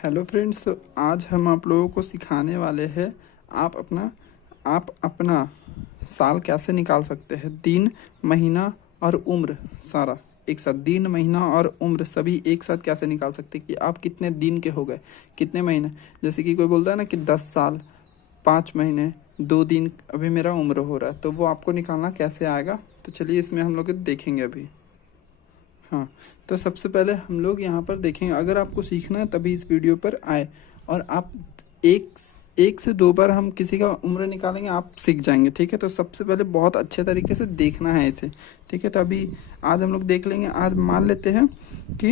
Hello friends, आज हम आप लोगों को सिखाने वाले हैं आप अपना साल कैसे निकाल सकते हैं। दिन, महीना और उम्र सारा एक साथ, दिन, महीना और उम्र सभी एक साथ कैसे निकाल सकते हैं कि आप कितने दिन के हो गए, कितने महीने। जैसे कि कोई बोलता है ना कि 10 साल 5 महीने 2 दिन अभी मेरा उम्र हो रहा है, तो वो आपको निकालना कैसे आएगा। तो चलिए इसमें हम लोग देखेंगे अभी। हाँ, तो सबसे पहले हम लोग यहाँ पर देखेंगे। अगर आपको सीखना है तभी इस वीडियो पर आए, और आप एक एक से दो बार हम किसी का उम्र निकालेंगे, आप सीख जाएंगे। ठीक है, तो सबसे पहले बहुत अच्छे तरीके से देखना है इसे। ठीक है, तो अभी आज हम लोग देख लेंगे। आज मान लेते हैं कि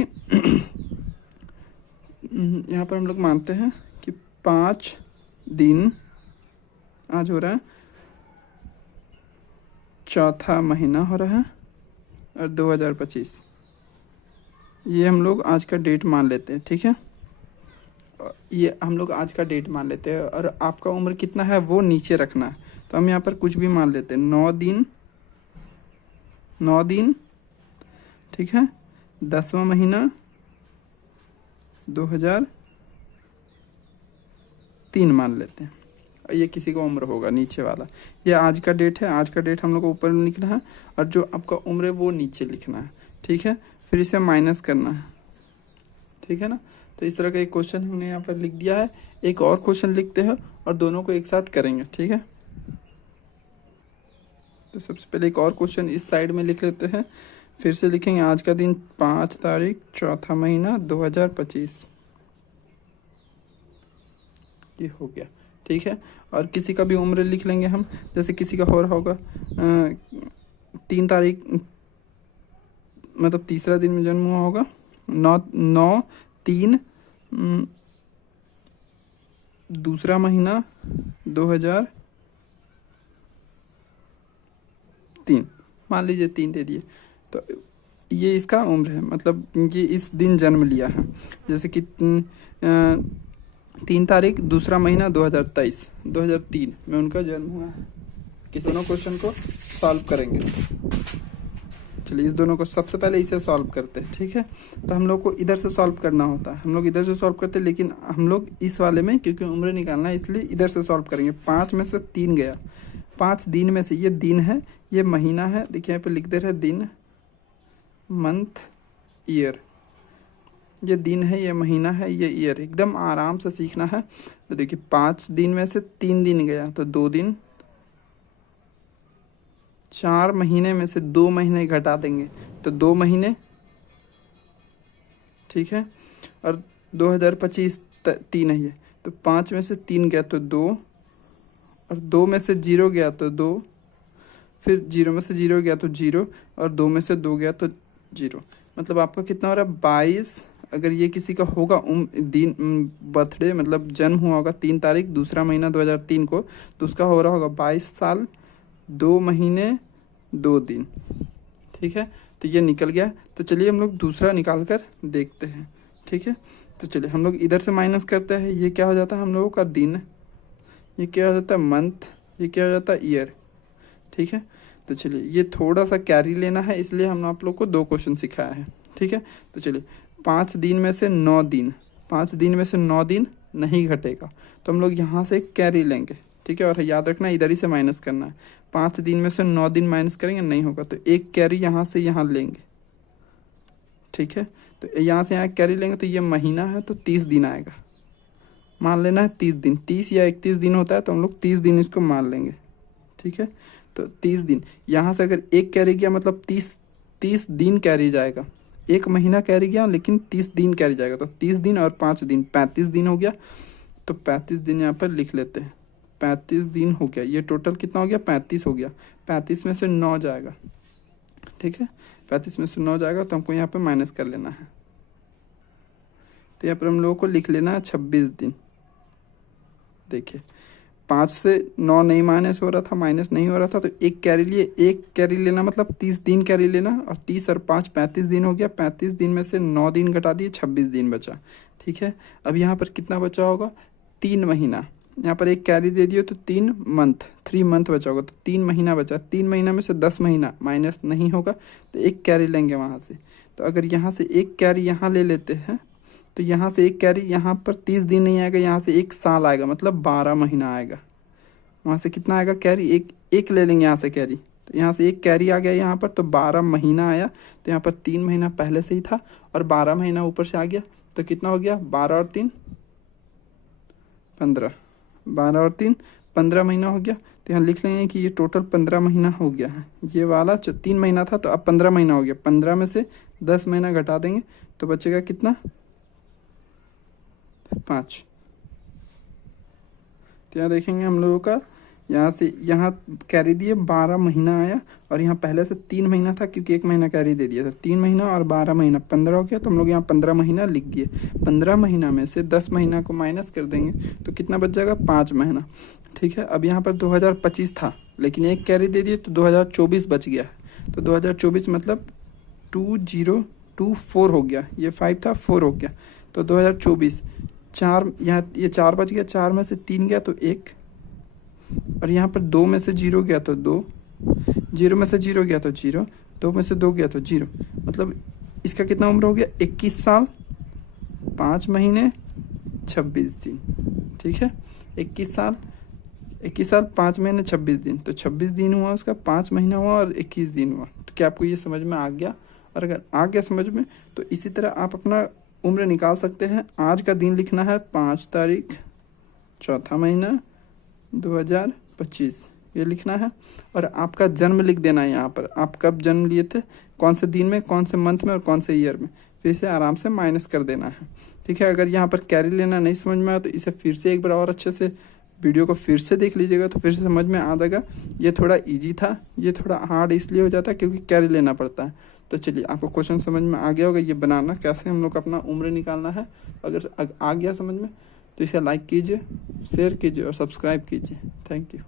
यहाँ पर हम लोग मानते हैं कि 5 दिन आज हो रहा है, चौथा महीना हो रहा है और 2025, ये हम लोग आज का डेट मान लेते हैं। ठीक है, ये हम लोग आज का डेट मान लेते हैं, और आपका उम्र कितना है वो नीचे रखना है। तो हम यहाँ पर कुछ भी मान लेते हैं, 9 दिन। ठीक है, 10वां महीना 2003 मान लेते हैं। ये किसी का उम्र होगा नीचे वाला। ये आज का डेट है, आज का डेट हम लोग को ऊपर लिखना है, और जो आपका उम्र है वो नीचे लिखना है। ठीक है, फिर इसे माइनस करना है। ठीक है ना, तो इस तरह का एक क्वेश्चन हमने यहाँ पर लिख दिया है। एक और क्वेश्चन लिखते हैं और दोनों को एक साथ करेंगे। ठीक है, तो सबसे पहले एक और क्वेश्चन इस साइड में लिख लेते हैं, फिर से लिखेंगे आज का दिन 5 तारीख चौथा महीना 2025, ये हो गया। ठीक है, और किसी का भी उम्र लिख लेंगे हम। जैसे किसी का हो रहा होगा 3 तारीख, मतलब तीसरा दिन में जन्म हुआ होगा, 9/3 दूसरा महीना 2003, मान लीजिए 3 दे दिए। तो ये इसका उम्र है, मतलब ये इस दिन जन्म लिया है। जैसे कि 3 तारीख दूसरा महीना 2003 में उनका जन्म हुआ है। किसी दोनों क्वेश्चन को सॉल्व करेंगे। चलिए इस दोनों को सबसे पहले इसे सॉल्व करते हैं। ठीक है, तो हम लोग को इधर से सॉल्व करना होता है, हम लोग इधर से सॉल्व करते हैं, लेकिन हम लोग इस वाले में क्योंकि उम्र निकालना है इसलिए इधर से सॉल्व करेंगे। 5 में से 3 गया, 5 दिन में से ये दिन है, ये महीना है। देखिए यहाँ पे लिख दे रहे दिन, मंथ, ईयर। ये दिन है, ये महीना है, ये ईयर। एकदम आराम से सीखना है। तो देखिए 5 दिन में से 3 दिन गया तो 2 दिन, 4 महीने में से 2 महीने घटा देंगे तो 2 महीने। ठीक है, और 2025 3 है ये, तो 5 में से 3 गया तो 2, और 2 में से 0 गया तो 2, फिर 0 में से 0 गया तो 0, और 2 में से 2 गया तो 0। मतलब आपका कितना हो रहा है 22। अगर ये किसी का होगा दिन, बर्थडे मतलब जन्म हुआ होगा 3 तारीख दूसरा महीना 2003 को, तो उसका हो रहा होगा 22 साल 2 महीने 2 दिन। ठीक है, तो ये निकल गया। तो चलिए हम लोग दूसरा निकाल कर देखते हैं। ठीक है, तो चलिए हम लोग इधर से माइनस करते हैं। ये क्या हो जाता है हम लोगों का दिन, ये क्या हो जाता है मंथ, ये क्या हो जाता है ईयर। ठीक है, तो चलिए ये थोड़ा सा कैरी लेना है, इसलिए हमने आप लोग को 2 क्वेश्चन सिखाया है। ठीक है, तो चलिए 5 दिन में से 9 दिन, 5 दिन में से 9 दिन नहीं घटेगा, तो हम लोग यहाँ से कैरी लेंगे। ठीक है, और याद रखना इधर ही से माइनस करना है। 5 दिन में से 9 दिन माइनस करेंगे नहीं होगा, तो एक कैरी यहाँ से यहाँ लेंगे। ठीक है, तो यहाँ से यहाँ कैरी लेंगे तो ये महीना है तो 30 दिन आएगा। मान लेना है 30 दिन, 30 या 31 दिन होता है, तो हम लोग 30 दिन इसको मान लेंगे। ठीक है, तो 30 दिन यहाँ से अगर एक कैरी गया मतलब 30 दिन कैरी जाएगा। एक महीना कैरी गया लेकिन 30 दिन कैरी जाएगा, तो 30 दिन और 5 दिन 35 दिन हो गया। तो 35 दिन यहाँ पर लिख लेते हैं, 35 दिन हो गया। ये टोटल कितना हो गया 35 हो गया। 35 में से 9 जाएगा। ठीक है, 35 में से 9 जाएगा तो हमको यहाँ पर माइनस कर लेना है। तो यहाँ पर हम लोगों को लिख लेना है 26 दिन। देखिए 5 से 9 नहीं माइनस हो रहा था, माइनस नहीं हो रहा था, तो एक कैरी लिए, एक कैरी लेना मतलब 30 दिन कैरी लेना, और 30 और 5 35 दिन हो गया। 35 दिन में से 9 दिन घटा दिए, 26 दिन बचा। ठीक है, अब यहाँ पर कितना बचा होगा 3 महीना। यहाँ पर एक कैरी दे दिए तो 3 मंथ बचा होगा, तो 3 महीना बचा। 3 महीना में से 10 महीना माइनस नहीं होगा, तो एक कैरी लेंगे वहाँ से। तो अगर यहाँ से एक कैरी यहाँ ले लेते हैं तो यहाँ से एक कैरी, यहाँ पर 30 दिन नहीं आएगा, यहाँ से 1 साल आएगा, मतलब 12 महीना आएगा। वहाँ से कितना आएगा कैरी, एक ले लेंगे यहाँ से कैरी, तो यहाँ से एक कैरी आ गया यहाँ पर, तो 12 महीना आया। तो यहाँ पर 3 महीना पहले से ही था और 12 महीना ऊपर से आ गया, तो कितना हो गया, 12 और 3 15, 12 और 3 15 महीना हो गया। तो यहाँ लिख लेंगे कि ये टोटल 15 महीना हो गया है। ये वाला 3 महीना था तो अब 15 महीना हो गया। 15 में से 10 महीना घटा देंगे तो बचेगा कितना, 5। तो यहाँ देखेंगे हम लोगों का यहाँ से यहाँ कैरी दिए 12 महीना आया, और यहाँ पहले से 3 महीना था क्योंकि 1 महीना कैरी दे दिया था। 3 महीना और 12 महीना 15 हो गया, तो हम लोग यहाँ 15 महीना लिख दिए। 15 महीना में से 10 महीना को माइनस कर देंगे तो कितना बच जाएगा, 5 महीना। ठीक है, अब यहाँ पर 2025 था लेकिन एक कैरी दे दिए तो 2024 बच गया है। तो 2024 मतलब 2024 हो गया, ये 5 था 4 हो गया, तो 2024 4, यहाँ ये 4 बच गया, 4 में से 3 गया तो 1, और यहाँ पर 2 में से 0 गया तो 2, 0 में से 0 गया तो 0, 2 में से 2 गया तो 0, मतलब इसका कितना उम्र हो गया, 21 साल 5 महीने 26 दिन। ठीक है, 21 साल 5 महीने 26 दिन, तो 26 दिन हुआ उसका, 5 महीना हुआ और 21 दिन हुआ। तो क्या आपको ये समझ में आ गया? और अगर आ गया समझ में तो इसी तरह आप अपना उम्र निकाल सकते हैं। आज का दिन लिखना है 5 तारीख 4था महीना 2025, ये लिखना है, और आपका जन्म लिख देना है यहाँ पर, आप कब जन्म लिए थे, कौन से दिन में, कौन से मंथ में और कौन से ईयर में, फिर से आराम से माइनस कर देना है। ठीक है, अगर यहाँ पर कैरी लेना नहीं समझ में आया तो इसे फिर से एक बार और अच्छे से वीडियो को फिर से देख लीजिएगा तो फिर से समझ में आ जाएगा। ये थोड़ा इजी था, ये थोड़ा हार्ड इसलिए हो जाता है क्योंकि कैरी लेना पड़ता है। तो चलिए, आपको क्वेश्चन समझ में आ गया होगा, ये बनाना कैसे हम लोग अपना उम्र निकालना है। अगर आ गया समझ में तो इसे लाइक कीजिए, शेयर कीजिए और सब्सक्राइब कीजिए। Thank you.